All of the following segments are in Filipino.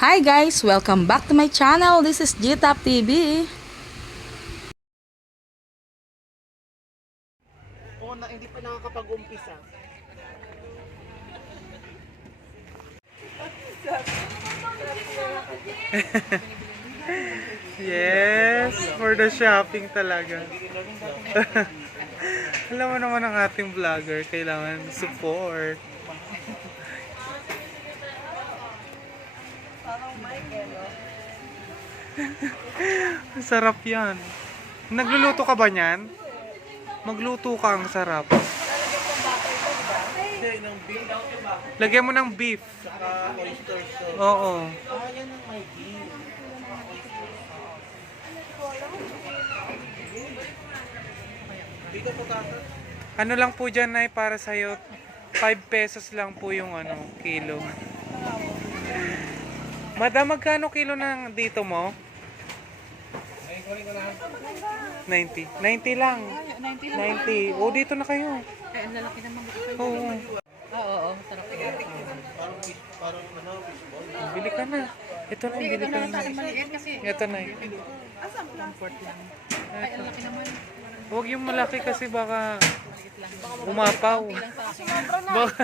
Hi guys! Welcome back to my channel. This is GTAP TV. Oo na, hindi pa nakakapag-umpisa. Yes, for the shopping talaga. Alam mo naman ang ating vlogger, kailangan support. Sarap yan. Nagluluto ka ba niyan? Magluto ka, ang sarap. Hindi, ng beef, Lagyan mo ng beef. saka oyster sauce. Oo. Yan ang may beef. Dito po tata. Ano lang po dyan, Nay, para sa'yo? 5 pesos lang po yung kilo. Madam, magkano kilo ng dito mo? 90. 90 lang. 90. O, dito na kayo. Ay, ang lalaki naman. Oo. Oo, sarap. Parang fishball. Bili ka na. Ito na, bili ka na. Maliit kasi. Ito na. Comfort lang. Ay, ang laki naman. Huwag yung malaki kasi baka umapaw. Baka...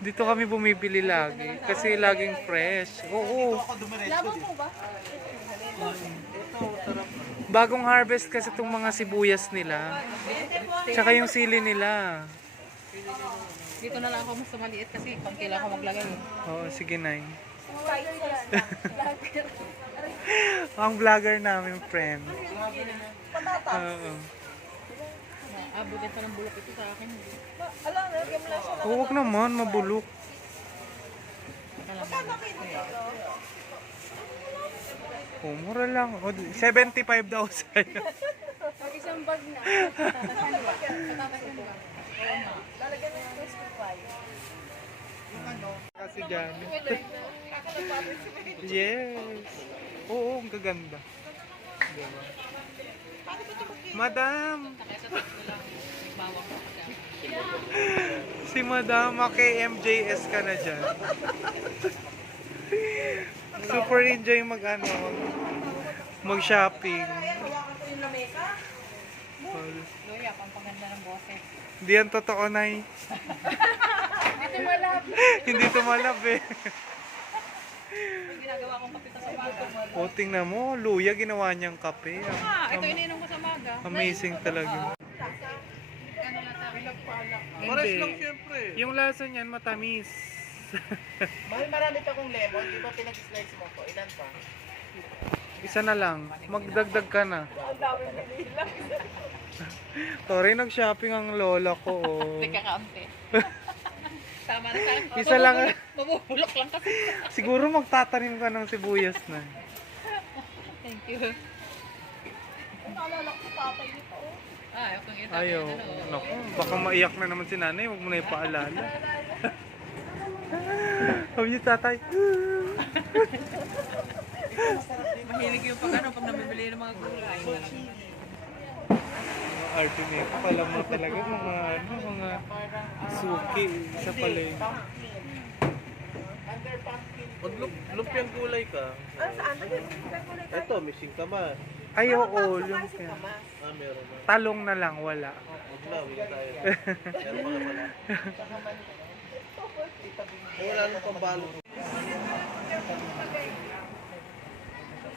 Dito kami bumibili lagi kasi laging fresh. Oo. Labo mo ba? Bagong harvest kasi itong mga sibuyas nila. Tsaka yung sili nila. Dito na lang ako mas maliit kasi pang kailangan ko maglagay. Oo, sige na. Ang vlogger namin, friend. Oo. Abutin pa ng bulok ito sa akin. Huwag naman, mabulok. Oh, mura lang. Oh, 75 daw sa'yo. Isang bag na. Lalagyan na ng crispy fry. Kasi dyan. Yes. Oo, ang gaganda. Diba? Madam! Si Madam, maki-MJS ka na dyan. Super enjoy mag-shopping. Luya, pampaganda ng boses. Hindi yan totoo, Nay. Hindi tumalab eh. Ginagawa kong kapita sa baga. O, tingnan mo, luya ginawa niyang kape. Ito ininom ko sa maga. Amazing talaga. Pares lang Hindi. siyempre. Yung lasa niyan matamis. Mahal, marami ka kong lemon. Di ba pinag-slice mo ko? Ilan pa? Isa na lang. Magdagdag ka na. Sorry, nag-shopping ang lola ko. Oh. Teka kaunti. Tama na sa akin. Isa lang. Mabubulok lang kasi. Siguro magtatanim ka ng sibuyas na. Thank you. Naalala ko sa tatay nito. Ah, kung ito. Ayaw. Naku, baka maiyak na naman si nanay. Huwag mo na ipaalala. Sabi niyo, tatay. Mahilig yung pag namimili ng mga gulay. Ultimate. Pala mo talaga mga suki sa palay. Pag lumpiang gulay ka. Saan? Nagkulay tayo. Ito, missing ka man. Ay, oo, lumpia. Meron na. Talong na lang, wala. Huwag na, wala tayo. Meron pa pala. Wala nang pambalo.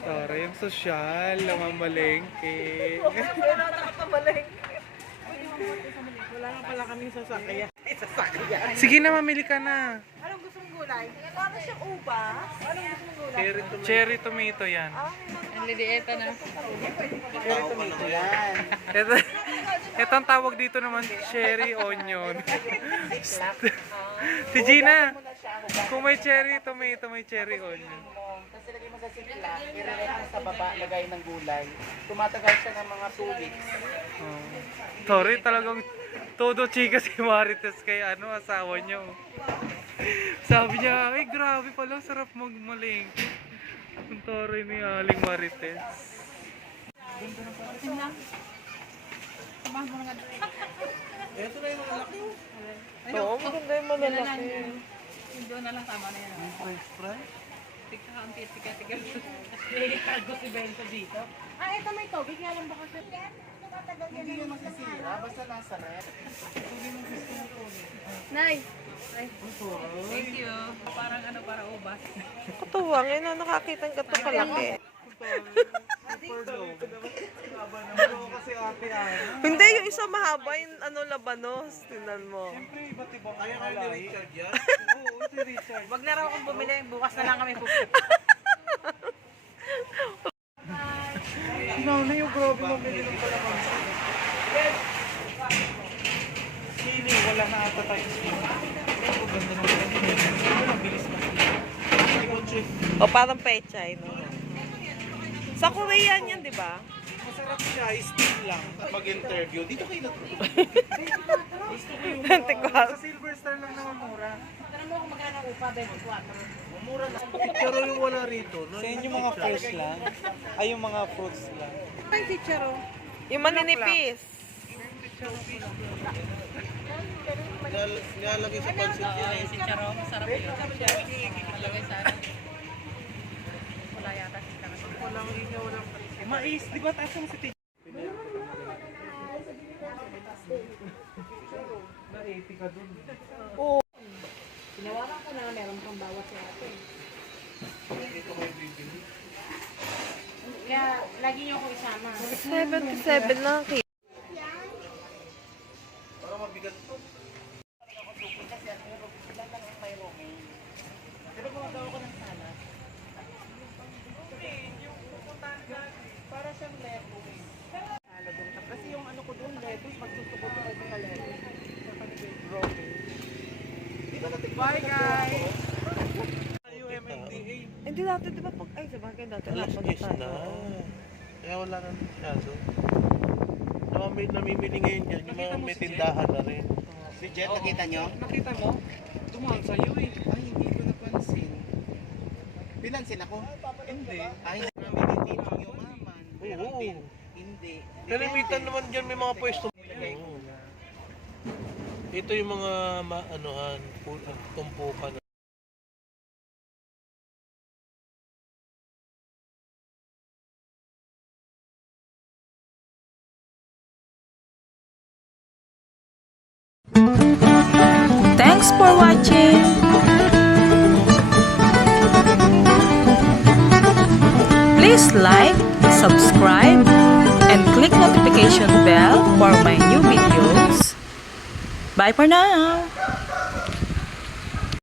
Sorry, yung sosyal, namamalengke. Wala nakapabalik. Wala nga pala kami sasakyan. Sasakyan. Sige na, mamili ka na. Anong gusto mong gulay? Para siyang ubas. Anong gusto mong gulay? Cherry tomato yan. Ang lidieta na. Tao ka naman yan. Ito ang tawag dito naman, cherry onion. Si Gina, kung may cherry tomato, may cherry onion. Tapos ilagay mo sa sikla, i-relate mo sa baba, lagay ng gulay. Tumatagal siya ng mga 2 weeks. Oh. Sorry, talagang todo chika si Marites kay asawa niyo. Sabi niya, ay grabe pala, sarap magmalengke. Ang toro ni Aling Marites. Ito na yung mga laki. Oo, maganda yung malalaki. doon na lang tama na yan. French fry? Tika-kaunti, tika-tika. Tika-kago si Bento dito. Ah, ito may togi. Kaya lang baka siya. Hindi yan masisira, basta nasa rep. Nay! Ay, thank you. Parang ano, para ubas. Kutuwang yun na nakakita ng gato kalaki. Kasi ate ano. Hindi, yung isa mahaba yung ano labanos. Tingnan mo. Siyempre, iba't ibang kaya nga ni Richard yan. Oo, si Richard. Wag na raw akong bumili. Bukas na lang kami pupunta. Sinaw na yung grabe mamili ng kalamansi. Sili, wala na ata tayo sili. Ang ganda ng kalamansi. Ang bilis na sila. O parang pechay, no? Sa Korean yan, di ba? Masarap siya, steam lang. Mag-interview, dito kayo natutulog. Sa Silver Star lang naman mura. Tanong mo kung magkano upa, 24. Mura lang. Pero yung wala rito. Sa inyo mga fruits lang? Ay, yung mga fruits lang. Ay, teacher, oh. Yung maninipis. Nilalagay sa pansit yun eh. Teacher, oh. Masarap yun. Malagay sa ano. Wala yata sila kasi. Walang inyo, walang mais, di ba taas ang si teacher? Na-80 ka dun. Sinawakan ko na meron pang bawas sa atin. Dito kayo bibili. Kaya, lagi niyo ako isama. 77 lang. Para mabigat to. Pero gumagawa ko ng salad. Para siyang lettuce. Salad doon. Kasi yung ano ko doon, lettuce, pag gusto ko doon, ay lettuce. Broken. Bye guys! Yung MMDA. Hindi dati, di ba? Ay, sabagay dati. Alas Lapad 10 tayo. na. Kaya wala na masyado. Namimili ngayon yan, yung mga may tindahan na rin. Si Jet, nakita nyo? Nakita mo? Tumahal sa'yo eh. Ay, hindi ko napansin. Pinansin ako? Hindi. Ay, namin hindi lang yumaman. Meron Oo. din. Hindi. Kalimitan naman dyan may mga pwesto. Oo. Ito yung mga anuhan, tumpukan. Thanks for watching. Please like, subscribe, and click notification bell for my new videos. Bye for now.